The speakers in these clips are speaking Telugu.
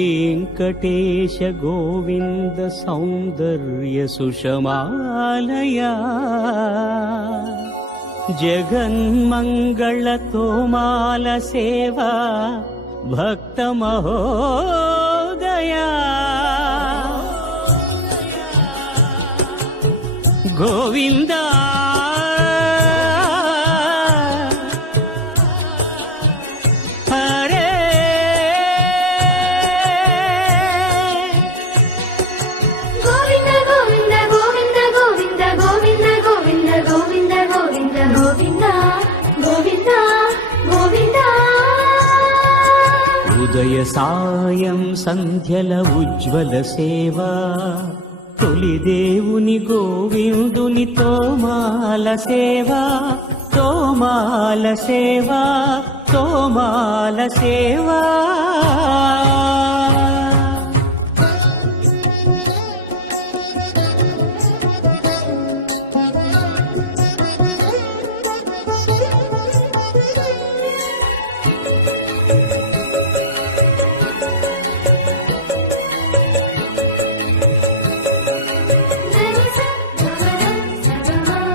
श्रीवेङ्कटेश गोविन्द सौन्दर्य सुषमालया जगन्मङ्गलतोमाल सेवा भक्तमहोदया गोविन्द ఉదయ సాయం సంధ్యల ఉజ్వల సేవా తొలి దేవుని గోవిందుని తోమాల సేవా తోమాల సేవా తోమాల సేవా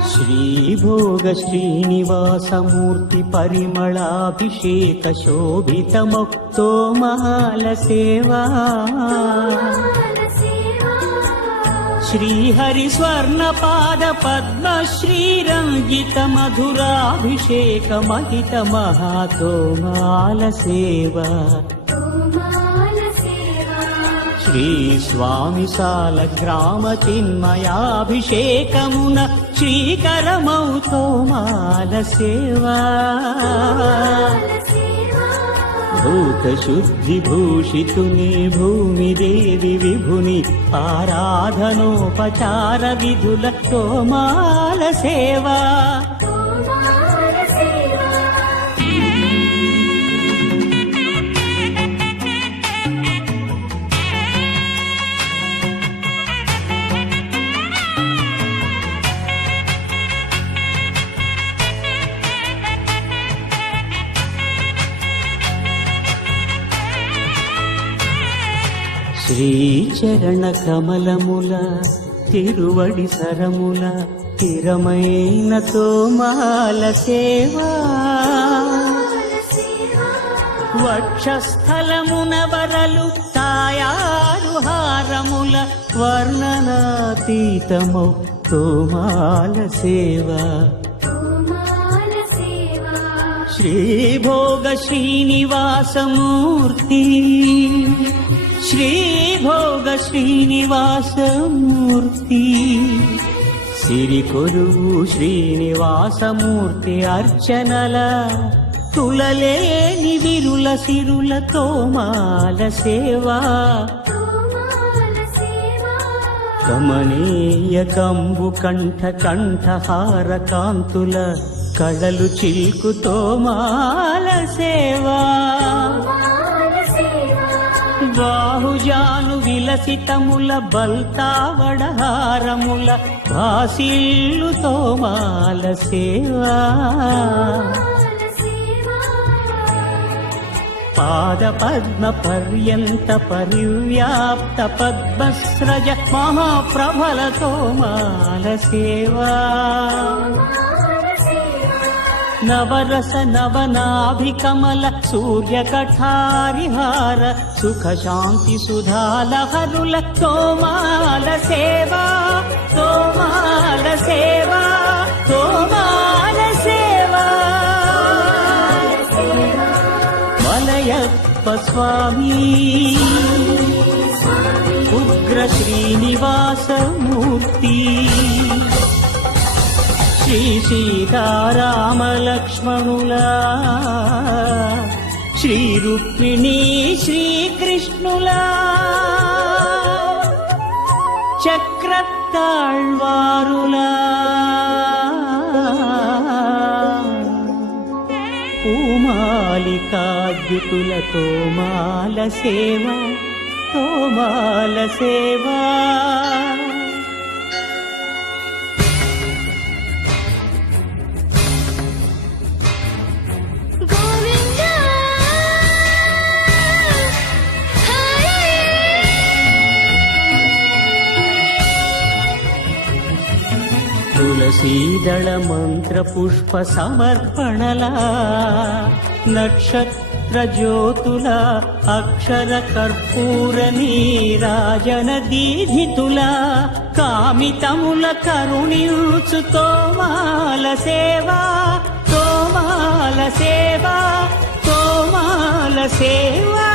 श्रीभोग श्रीनिवासमूर्ति परिमलाभिषेक शोभितमुक्तोमाल सेवा श्रीहरि स्वर्णपाद पद्म श्रीरंजित मधुराभिषेक महित महातोमाल सेवा श्री स्वामी साल ग्राम चिन्मयाभिषेकमुन श्रीकरमौ तोमाल सेवा भूत शुद्धि भूषितुनि भूमि देवी विभुनि आराधनोपचार विधुल तोमाल सेवा శ్రీచరణ కమలముల తిరువడి సరముల తిరమైన తోమాల సేవా వక్షస్థలమున వరలు తాయారు హారముల వర్ణనాతీతమౌ తోమాల సేవా శ్రీభోగ శ్రీనివాసమూర్తి श्रीभोग श्रीनिवासमूर्ति सिरिकोरुवु श्रीनिवासमूर्ति अर्चनल तुललेनि विरुल सिरुल तोमाल सेवा कमनीय कंबु कंठ कंठहार कांतुल कळलु चिल्कु तोमाल सेवा బాహుజాను విలసితముల బల్తావడహారముల భాసిల్లు తోమాల సేవా పాద పద్మ పర్యంత పరివ్యాప్త పద్మస్రజ మహాప్రభల తోమాల సేవా नवरस नवनाभिकमल सूर्य कठारिहार सुख शांति सुधालहरुल तोमाल सेवा तोमाल सेवा तोमाल सेवा वलयप्प स्वामी उग्र श्रीनिवास मूर्ति श्री सीताराम लक्ष्मणुला श्री रुक्मिणी श्री कृष्णुला चक्रताळ्वारुला पूमालिकाद्युतुल तोमाल सेवा तोमाल सेवा తులసీదళ మంత్ర పుష్ప సమర్పణలా నక్షత్ర జ్యోతుల అక్షర కర్పూర నీరాజన దీధితుల కామితముల కరుణించు తోమాల సేవా తోమాల సేవా తోమాల సేవా